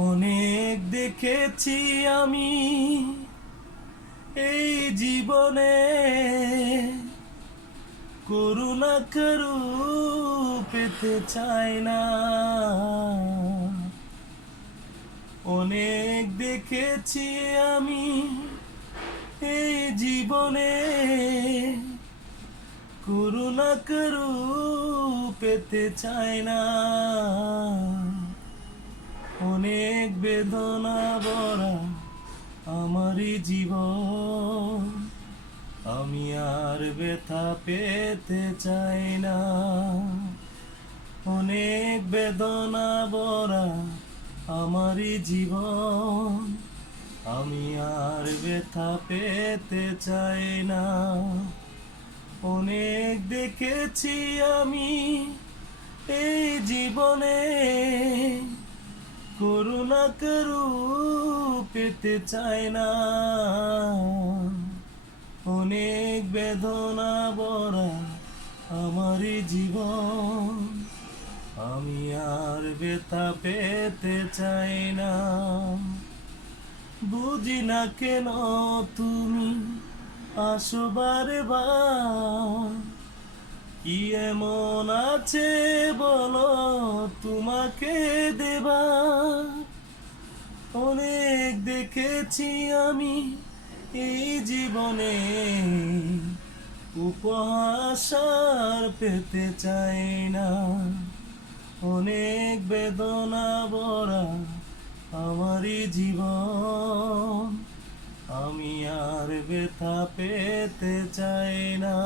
অনেক দেখেছি আমি এই জীবনে, করুণা কারু পেতে চাই না। অনেক দেখেছি আমি এই জীবনে, করুণা কারু পেতে চাই না। অনেক বেদনা ভরা আমারই জীবন, আমি আর ব্যথা পেতে চাই না। অনেক বেদনা ভরা আমারই জীবন, আমি আর ব্যথা পেতে চাই না। অনেক দেখেছি আমি এই জীবনে, করুণা কারু পেতে চাই না। অনেক বেদনা ভরা আমারই জীবন, আমি আর ব্যথা পেতে চাই না। বুঝি না কেন তুমি আসো বারে বার, কি এমন আছে বলো তোমাকে দেবা। অনেক দেখেছি আমি এই জীবনে, উপহাস আর পেতে চাই না। অনেক বেদনা ভরা আমারই জীবন, আমি আর ব্যথা পেতে চাই না।